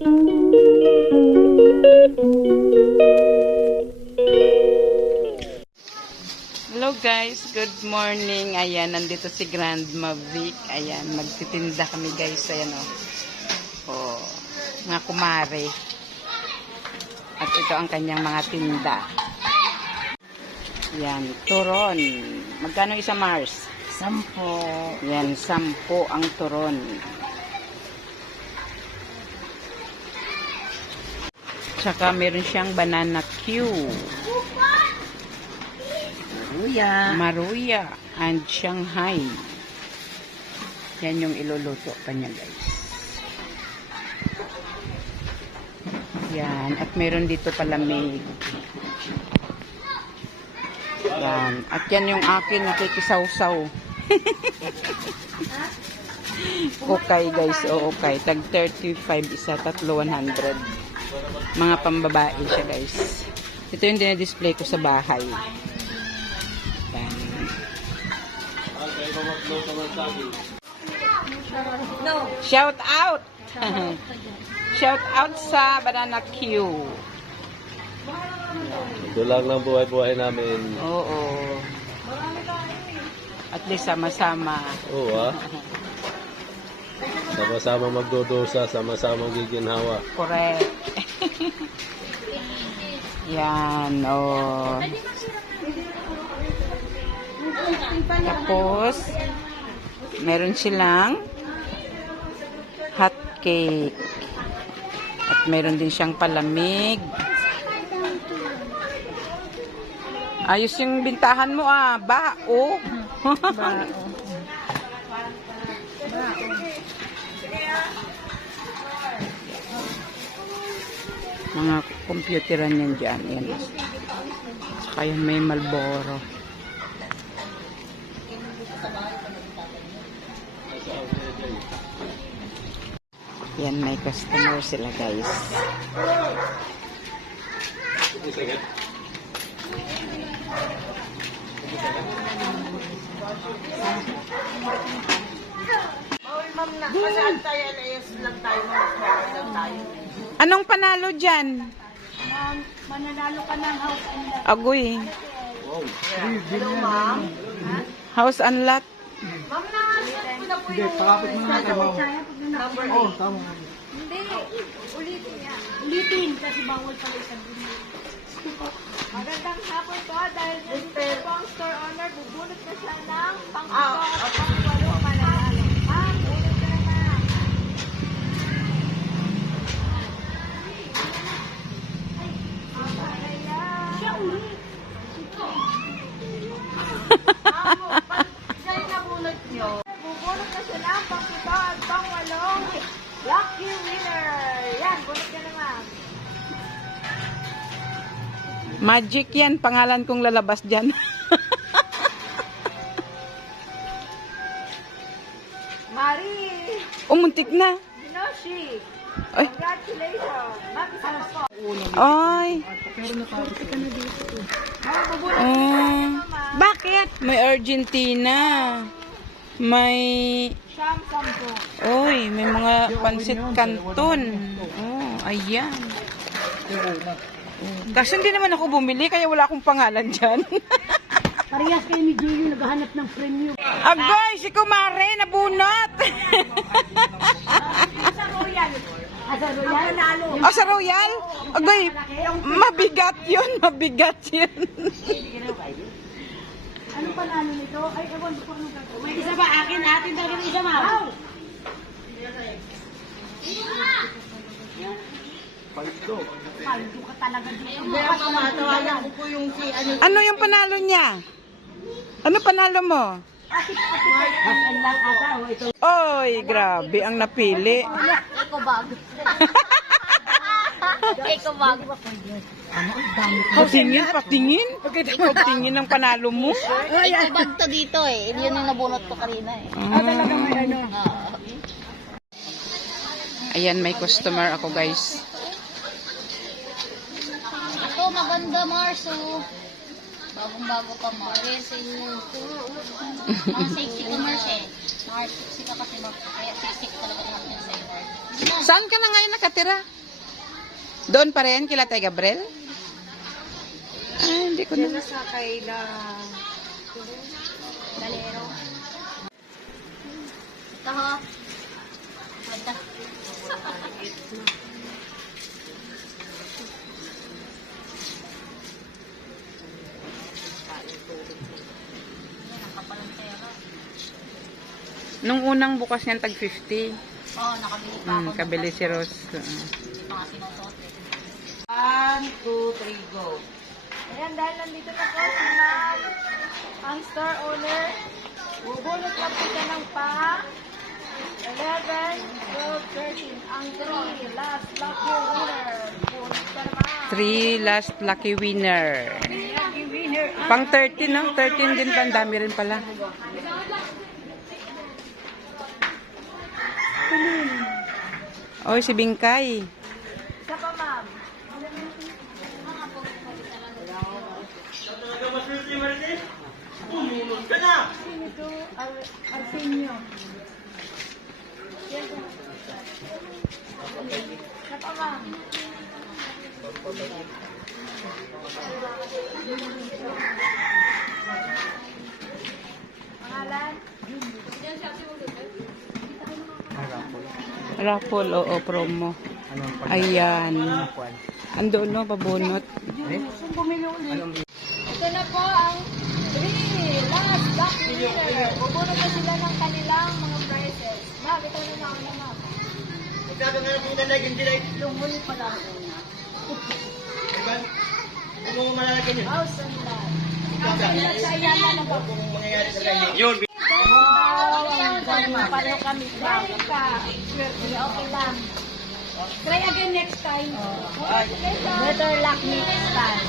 Hello guys, good morning. Ayan, nandito si Grandma Vic. Ayan, magtitinda kami guys. Ayan oh, mga kumare. At ito ang kanyang mga tinda. Ayan, turon. Magkano isa, Mars? 10. Ayan, 10 ang turon. Tsaka meron siyang banana Q. Maruya and Shanghai. Yan yung iluluto pa niya guys. Yan. At meron dito palamig. Yan. At yan yung akin nakikisawsaw. Okay guys. O okay. Tag 35 isa. Tatlo 100. Mga pambabae siya guys. Ito yung dinadisplay ko sa bahay. Shout out! Shout out sa Banana Q. Ito lang ng buhay-buhay namin. Oo. At least sama-sama. Oo Sama-sama magdudusa, sama-sama giginhawa. Correct. Yan, oh. Tapos, meron silang hot cake. At meron din siyang palamig. Ayos yung bintahan mo bao. Bao. Mga computeran yan dyan. Ayan. Saka yan may Marlboro. Yan, may customer sila guys. Anong panalo dyan? Mananalo ka ng house and lot. Agoy. Hello, ma'am. House and lot. Ma'am, hindi, pakapit mo na kayo, number 8. Tama. Hindi, ulitin niya. Ulitin, kasi bawal pala isang bunyi. Magandang hapon po, dahil nandito po ang store owner, bubunot na siya ng pang-ito at pang-walo mananalo. Ma'am, ulit ka na na. Siya ulit. Siya yung nabunot nyo. Bubunot na siya ng pang-ito at pang-walong lucky winner. Yan, bunot ka na ma'am. Magic yan. Pangalan kong lalabas dyan. Marie Umuntik na. Hinoshi. Ay. Congratulations. Ma'am, isa pa po. Ay. Bakit? May Argentina. May... Siyam, 10. Oy, may mga pansit canton. Oh, ayan. Kasi hindi naman ako bumili, kaya wala akong pangalan dyan. Parehas kayo ni Jay yung naghahanap ng premium. Agay, si Kumare, nabunot. Sa Royal. Sa Royal? Nanalo. Sa Royal? Agay, mabigat yun, mabigat yun. Anong panalo nito? Ay, ewan ko anong gagawin. May isa ba? Akin talaga ng isa, ma'am. Paldo ka talaga dito. Kaya mamatawagan ko po yung si Ano yung panalo niya? Ano panalo mo? lang ata. Ito. Oy, grabe ang napili. Eko bago. Eko bago. Patingin, patingin. Patingin ng panalo mo. Ito bag to dito eh. Yun yung nabunot ko kanina eh. Talaga may ano. Ayan, may customer ako guys. Ito maganda Marso. Bagong-bago pa Mars. Ang sexy ko Mars eh. Nakasiksi ka kasi kaya sisik talaga natin sa iyo. Saan ka na ngayon nakatira? Doon pa rin, kila Tay Gabriel? Ay, hindi ko na. Sa kaila. Galero. Ito ho. Ito. Yan, ang kapal ng pera. Nung unang bukas niyan, tag 50. Oo, nakabili pa ako. Kabili si Rose. Hindi pa nga sinusuot eh. 1, 2, 3, go. Ayan, dahil nandito na po si Ma'am, ang store owner. Bubulot na po siya ng pa 11, 12, 13. Ang 3, last lucky winner. Bubulot ka naman. 3 last lucky winner. Lucky winner. Pang 13, no? 13 din pa. Ang dami rin pala. Oy, si Bingkay. Isa pa, Ma'am. Sino ito? Arsenio. Isa pa, Ma'am. Pangalan? Raffle, oo, promo. Ayan. Andoon, no, pabunot. Ito na po ang 3 last lucky winner. Bubunot na sila ng kanilang mga prizes. Ma'am, ito na lang na, Ma'am. Lumuli pa lang una. House and land. House and land sa Ayala na ba? Yun. Paano kami ba? Okay lang. Try again next time. Better luck next time.